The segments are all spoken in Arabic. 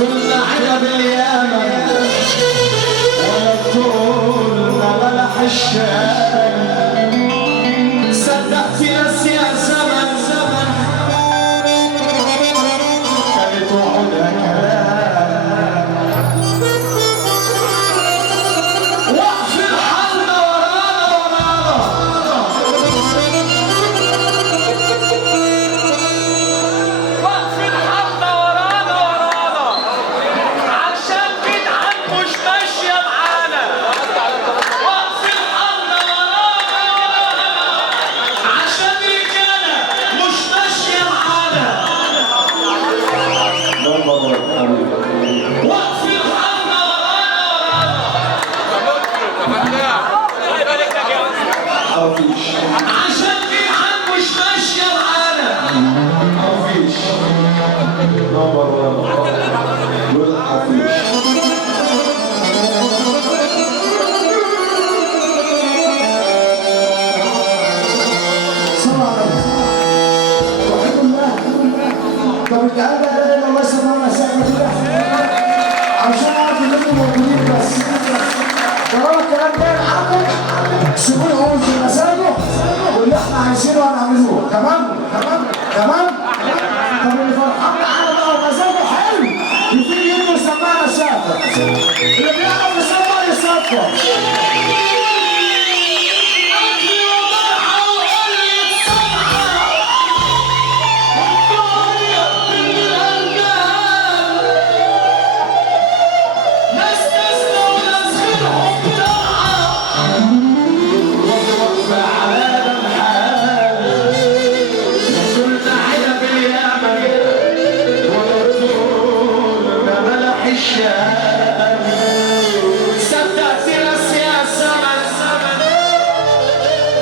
كل عجب اليمن ولا طولنا بلح الشام صدقت ناس يا زمن كانت وعودها كلام وقف الحل ورانا وقف الحل ورانا عشان بدعة مش ماشية معانا. وقف الحل ورانا عشان رجالة مش ماشية معانا. وقف الحل عرفيش عشان بدعة مش ماشية معانا. عرفيش نمبر 1 دول عرفيش صلى على وحب الله. طب تعالى لا الله يسمعنا ساعة كده عشان اعرف ان انتم موجودين بس. طالما الكلام ده عندك سيبوني هو في مزاجه واللي احنا عايزينه هنعملوه. تمام؟ طب اللي فرحان معانا بقى ومزاجه حلو يفيد يجي يسمعنا سافر. اللي بيعرف يسمع يصفر.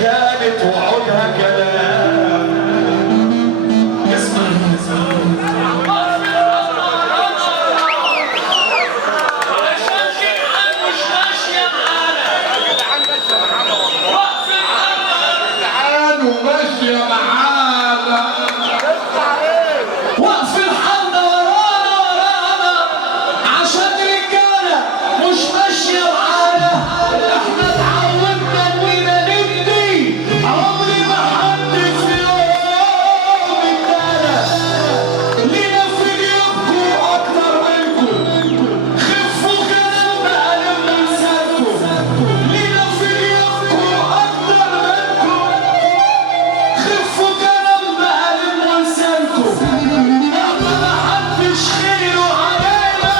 كانت وعودها كلام اسمع عشان بدعة مش ماشية معانا. وقف تعالوا ماشية معانا وقف الحل ورانا عشان رجالة مش ماشية معانا. احنا اتعودنا اننا ندي عمري ما حد في يوم ادانا. لينا في جيبكم اكتر منكم خفوا كلام بقلب لسانكم. لينا في جيبكم اكتر منكم خفوا كلام بقلب لسانكم. احنا ما حدش خيره علينا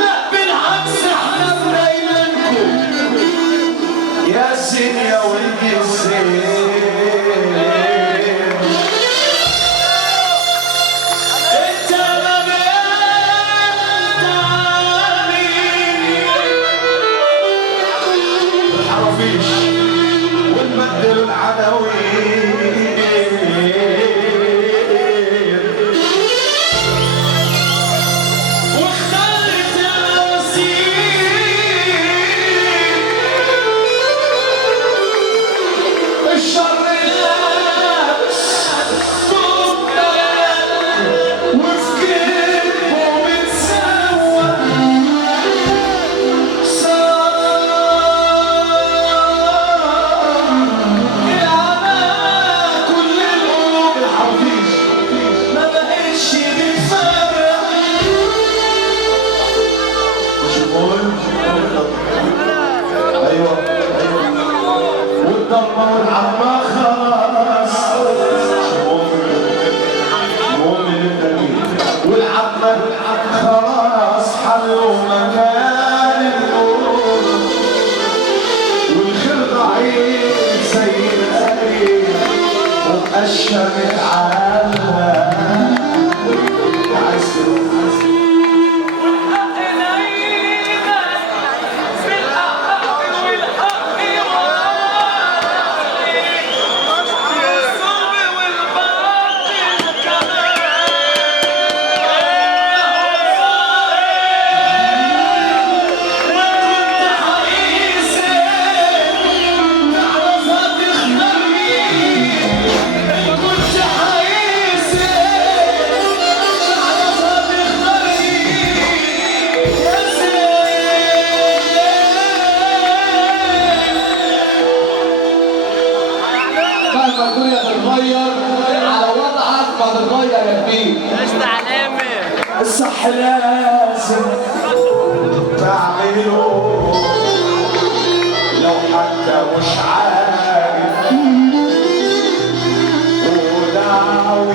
لا بالعكس احنا مرايلينكم. يا زين يا ولدي الزين انت ما عرفيش ونبدل العناوين واخترت المواسير الشر لابس وفي كتبه متسوى كل القلوب عرفيش ما بقتش بتفرق. مش بقول ايوه والضربة والعمى خلاص مؤمن الدليل والعمى خلاص حلوا مكان النور والخير ضعيف زي القليل ومقشمت عنها عايز والحق دايما في الحق والحق والظلم والباطل كمان. وكنت حقيسي تعرف هتختار مين. كنت حقيسي لازم تعمله لو حتى مش عارف ودعوة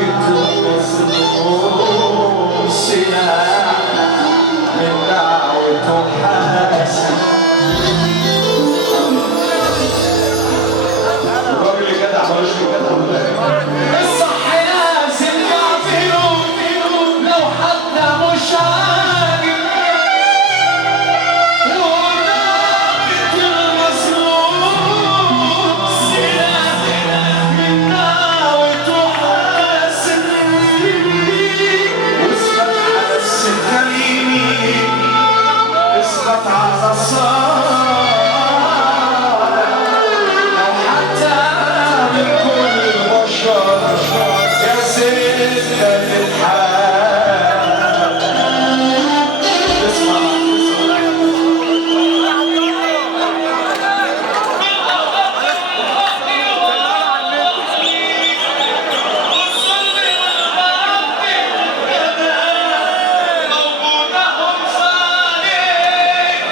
المظلوم سلاح من دعوته حاسب الراجل الجدع ملوش في الجدع ولا ايه؟ الصح لازم نعمله لو حتى مش عاجب ودعوة المظلوم سلاح من دعوته حاسب واثبت على السكرين اثبت على الصالح او حتى من كل البشر يا سيدنا الحال اسمع موجودهم صالح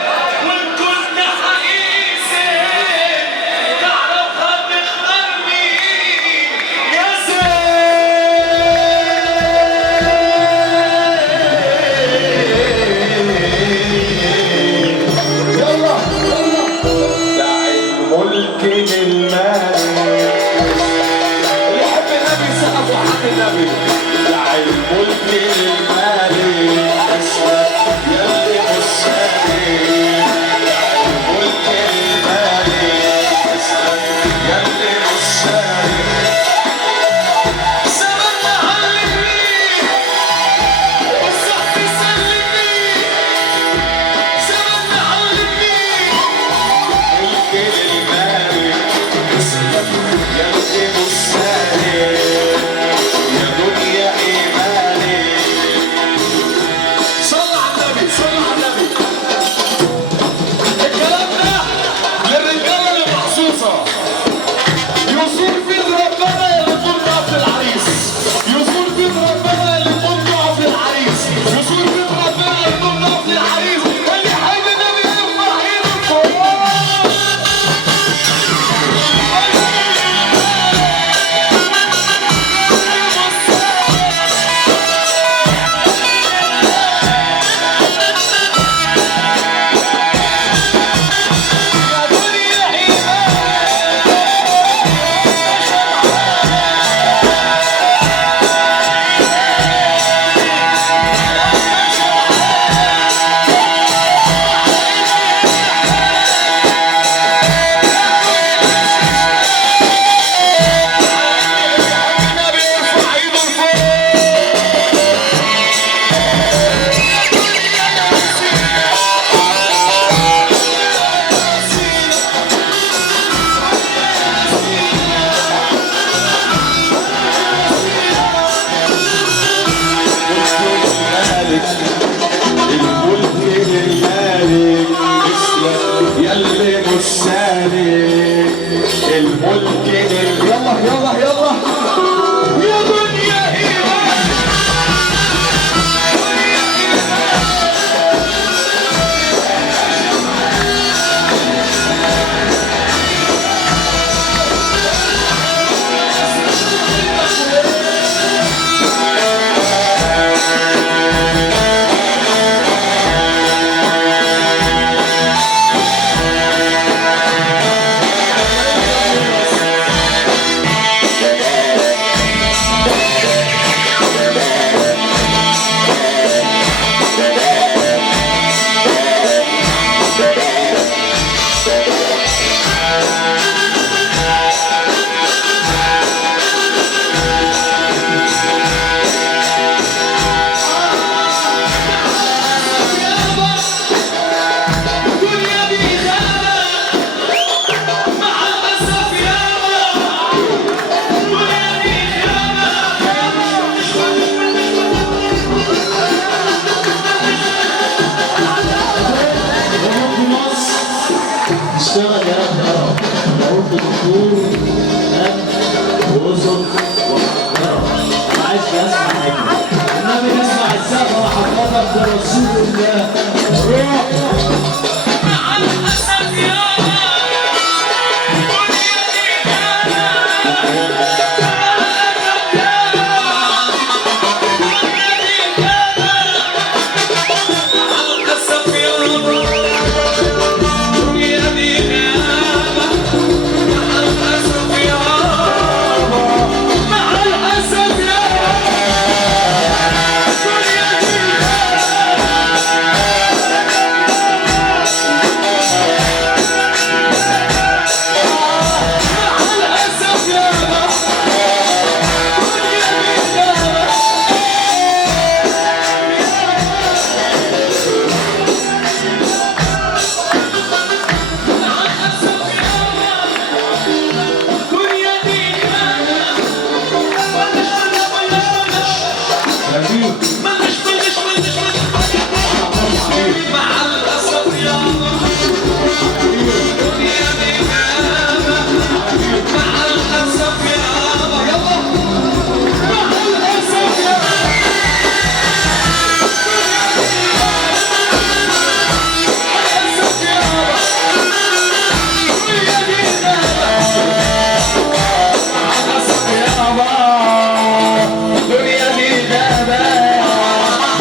الدنيا دي غابة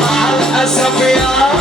مع الأسف يا